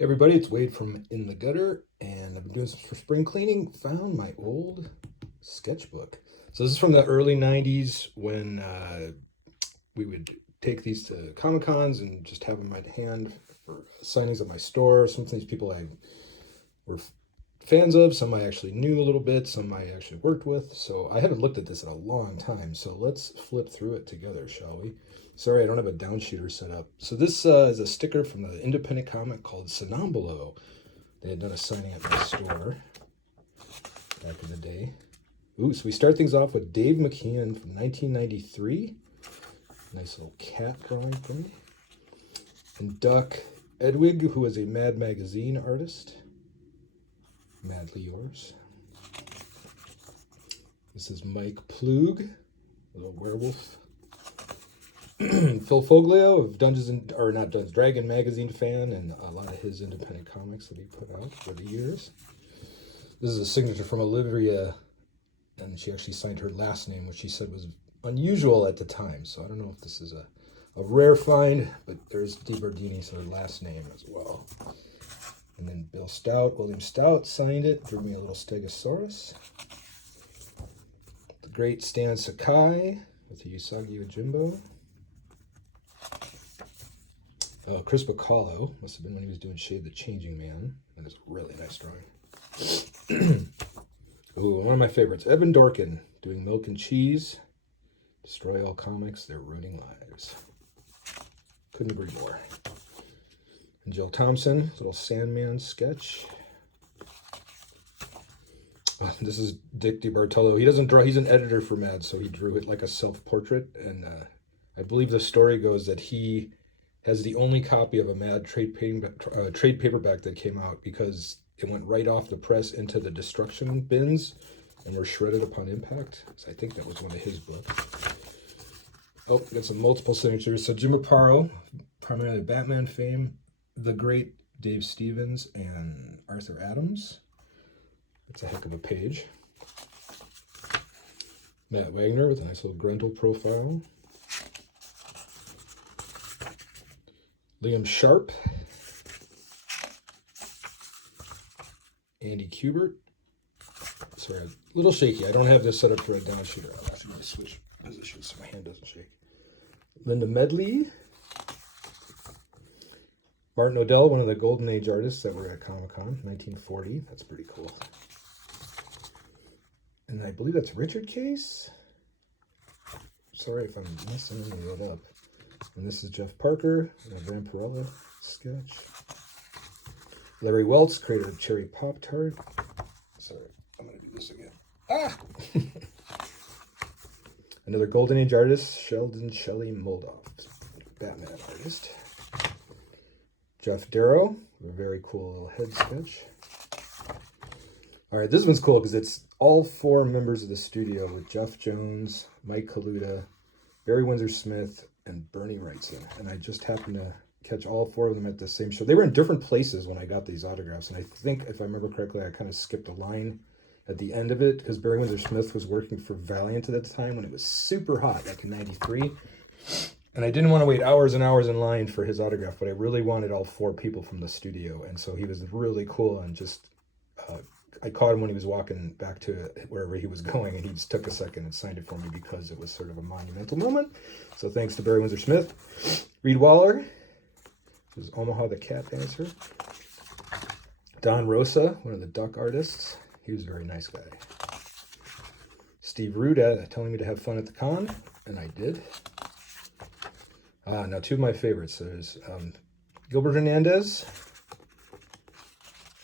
Hey everybody, it's Wade from In the Gutter, and I've been doing some for spring cleaning. Found my old sketchbook. So this is from the early '90s when we would take these to Comic Cons and just have them at hand for signings at my store. Some of these people I were fans of, some I actually knew a little bit, some I actually worked with. So I haven't looked at this in a long time. So let's flip through it together, shall we? Sorry, I don't have a downshooter set up. So this is a sticker from the independent comic called Sonambulo. They had done a signing at my store back in the day. Ooh, so we start things off with Dave McKeon from 1993. Nice little cat drawing for me. And Duck Edwig, who was a Mad Magazine artist. Madly Yours. This is Mike Plug, a little werewolf. Phil Foglio of Dragon Magazine fan, and a lot of his independent comics that he put out over the years. This is a signature from Olivia, and she actually signed her last name, which she said was unusual at the time. So I don't know if this is a rare find, but there's DeBardini, so her last name as well. And then William Stout signed it, drew me a little Stegosaurus. The great Stan Sakai with the Usagi Yojimbo. Chris Bacallo, must have been when he was doing Shade the Changing Man. That is a really nice drawing. Ooh, one of my favorites. Evan Dorkin doing Milk and Cheese. Destroy all comics, they're ruining lives. Couldn't agree more. And Jill Thompson, little Sandman sketch. This is Dick DiBartolo. He doesn't draw, he's an editor for Mad, so he drew it like a self-portrait. And I believe the story goes that he has the only copy of a Mad trade paperback that came out because it went right off the press into the destruction bins and were shredded upon impact. So I think that was one of his books. Oh, got some multiple signatures. So Jim Aparo, primarily Batman fame, the great Dave Stevens and Arthur Adams. That's a heck of a page. Matt Wagner with a nice little Grendel profile. Liam Sharp. Andy Kubert. Sorry, a little shaky. I don't have this set up for a downshooter. I'm actually going to switch positions so my hand doesn't shake. Linda Medley. Martin Odell, one of the Golden Age artists that were at Comic-Con, 1940. That's pretty cool. And I believe that's Richard Case. Sorry if I'm messing any of that up. And this is Jeff Parker, a Vampirella sketch. Larry Welts, creator of Cherry Pop-Tart. Sorry, I'm going to do this again. Ah! Another Golden Age artist, Sheldon Shelley Moldoff, Batman artist. Jeff Darrow, a very cool head sketch. All right, this one's cool because it's all four members of the studio with Jeff Jones, Mike Kaluta, Barry Windsor-Smith, and Bernie Wrightson. And I just happened to catch all four of them at the same show. They were in different places when I got these autographs. And I think, if I remember correctly, I kind of skipped a line at the end of it because Barry Windsor-Smith was working for Valiant at the time when it was super hot, like in '93. And I didn't want to wait hours and hours in line for his autograph, but I really wanted all four people from the studio. And so he was really cool and just, I caught him when he was walking back to wherever he was going, and he just took a second and signed it for me because it was sort of a monumental moment. So thanks to Barry Windsor-Smith. Reed Waller. This is Omaha the Cat Dancer. Don Rosa, one of the Duck artists. He was a very nice guy. Steve Ruda telling me to have fun at the con, and I did. Now two of my favorites. There's Gilbert Hernandez.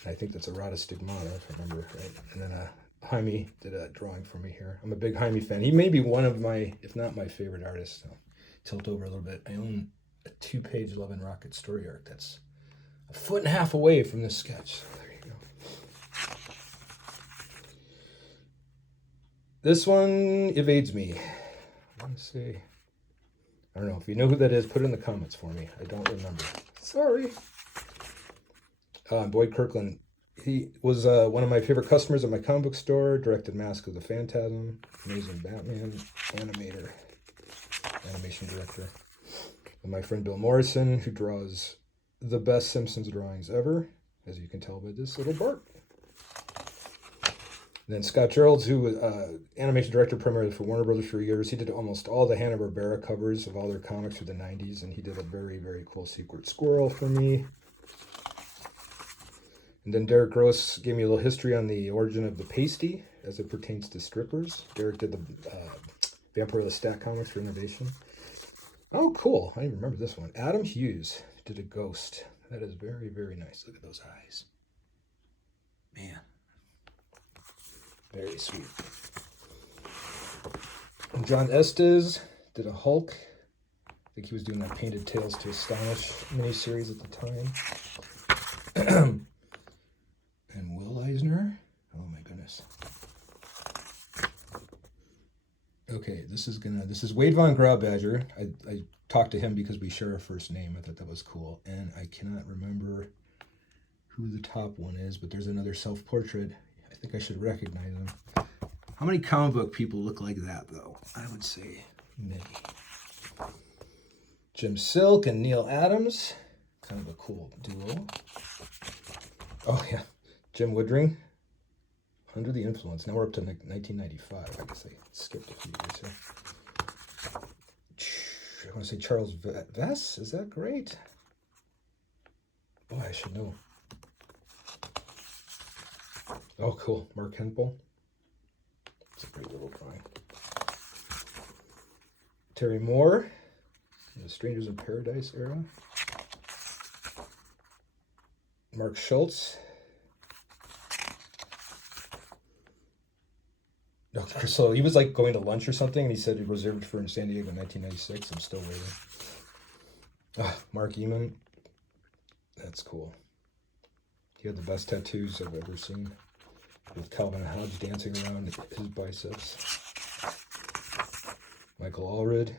I think that's Errata Stigmata, if I remember right. And then Jaime did a drawing for me here. I'm a big Jaime fan. He may be one of my, if not my favorite artists. So tilt over a little bit. I own a 2-page Love and Rocket story arc that's a 1.5 feet away from this sketch. So there you go. This one evades me. Let me see. I don't know. If you know who that is, put it in the comments for me. I don't remember. Sorry. Boyd Kirkland. He was one of my favorite customers at my comic book store, directed Mask of the Phantasm, amazing Batman animator, animation director. And my friend Bill Morrison, who draws the best Simpsons drawings ever, as you can tell by this little Bart. Then Scott Geralds, who was animation director primarily for Warner Brothers for years, he did almost all the Hanna-Barbera covers of all their comics through the 90s, and he did a very, very cool Secret Squirrel for me. And then Derek Gross gave me a little history on the origin of the pasty as it pertains to strippers. Derek did the Vampire Lestat comics for Innovation. Oh, cool. I even remember this one. Adam Hughes did a ghost. That is very, very nice. Look at those eyes. Man. Very sweet. And John Estes did a Hulk. I think he was doing that Painted Tales to Astonish miniseries at the time. And Will Eisner. Oh my goodness. Okay, this is Wade Von Grawbadger. I talked to him because we share a first name. I thought that was cool. And I cannot remember who the top one is, but there's another self-portrait. I think I should recognize him. How many comic book people look like that, though? I would say many. Jim Silk and Neil Adams. Kind of a cool duo. Oh, yeah. Jim Woodring. Under the Influence. Now we're up to 1995. I guess I skipped a few years here. I want to say Charles Vess. Is that great? Boy, I should know. Oh, cool. Mark Hempel. It's a great little drawing. Terry Moore in the Strangers in Paradise era. Mark Schultz. No, so he was like going to lunch or something, and he said he reserved for in San Diego in 1996. I'm still waiting. Mark Eamon. That's cool. He had the best tattoos I've ever seen, with Calvin Hodge dancing around his biceps. Michael Allred.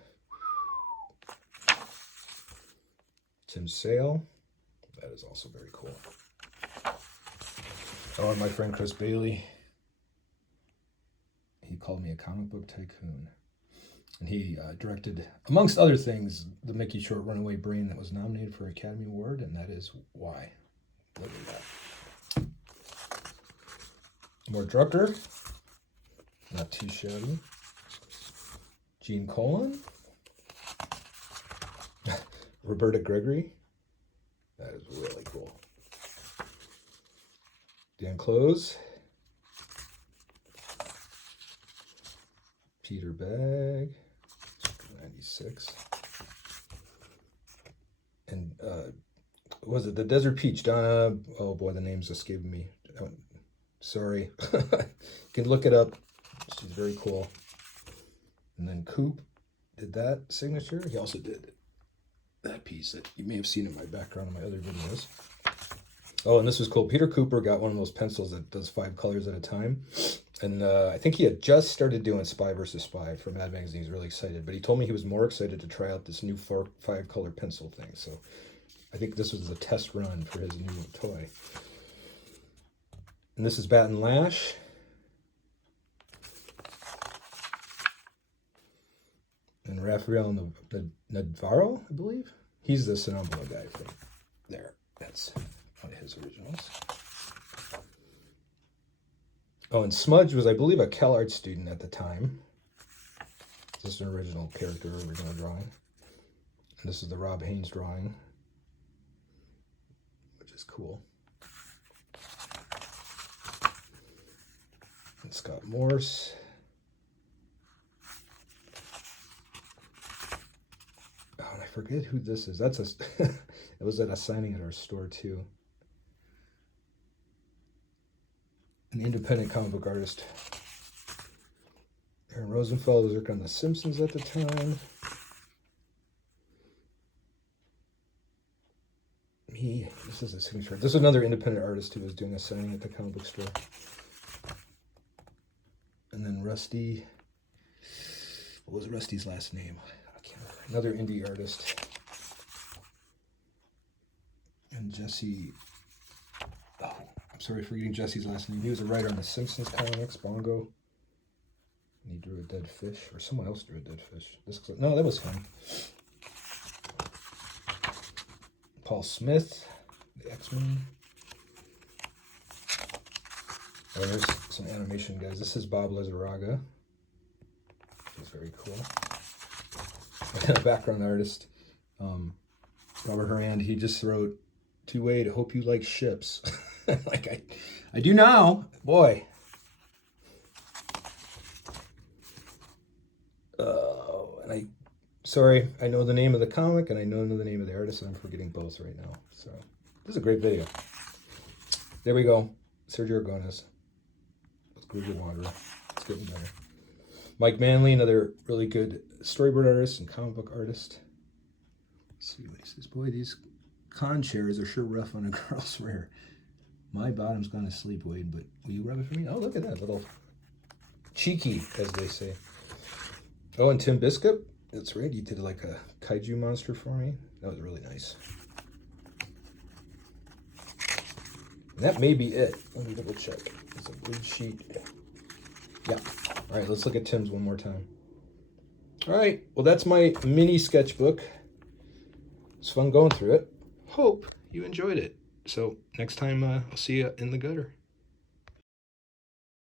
Tim Sale. That is also very cool. Oh, and my friend Chris Bailey. He called me a comic book tycoon. And he directed, amongst other things, the Mickey short Runaway Brain that was nominated for an Academy Award, and that is why. Look at that. More Drucker. Not too shabby. Gene Colan. Roberta Gregory. That is really cool. Dan Close. Peter Bagg. 96. And was it the Desert Peach? Donna, oh boy, the name's escaping me. Oh, sorry. You can look it up. She's very cool. And then Coop did that signature. He also did that piece that you may have seen in my background in my other videos. Oh, and this was cool. Peter Cooper got one of those pencils that does 5 colors at a time. And I think he had just started doing Spy vs. Spy for Mad Magazine. He's really excited. But he told me he was more excited to try out this new 5-color pencil thing. So I think this was a test run for his new toy. And this is Bat and Lash. And Raphael Nadvaro, I believe. He's the Sonambula guy from there. That's one of his originals. Oh, and Smudge was, I believe, a CalArts student at the time. This is an original character, original drawing. And this is the Rob Haynes drawing, which is cool. And Scott Morse. Oh, and I forget who this is. That's a, it was at a signing at our store, too. An independent comic book artist. Aaron Rosenfeld was working on The Simpsons at the time. This is a signature. This is another independent artist who was doing a signing at the comic book store. And then Rusty. What was Rusty's last name? I can't remember. Another indie artist. And Jesse. Oh, I'm sorry for forgetting Jesse's last name. He was a writer on The Simpsons comics, Bongo. And he drew a dead fish, or someone else drew a dead fish. No, that was him. Paul Smith, the X-Men. Oh, there's some animation, guys. This is Bob Lizarraga. He's very cool. And a background artist, Robert Harand. He just wrote, "To Wade, hope you like ships." Like I do now, boy. Sorry, I know the name of the comic and I know the name of the artist, and I'm forgetting both right now. So this is a great video. There we go. Sergio Aragonés. Let's go to Wanderer. It's getting better. Mike Manley, another really good storyboard artist and comic book artist. Let's see what he says. Boy, these con chairs are sure rough on a girl's rear. My bottom's gone to sleep, Wade, but will you rub it for me? Oh, look at that little cheeky, as they say. Oh, and Tim Biscup. That's right, you did like a kaiju monster for me. That was really nice. And that may be it. Let me double check. It's a blue sheet. Yeah. All right, let's look at Tim's one more time. All right, well, that's my mini sketchbook. It's fun going through it. Hope you enjoyed it. So next time, I'll see you in the gutter.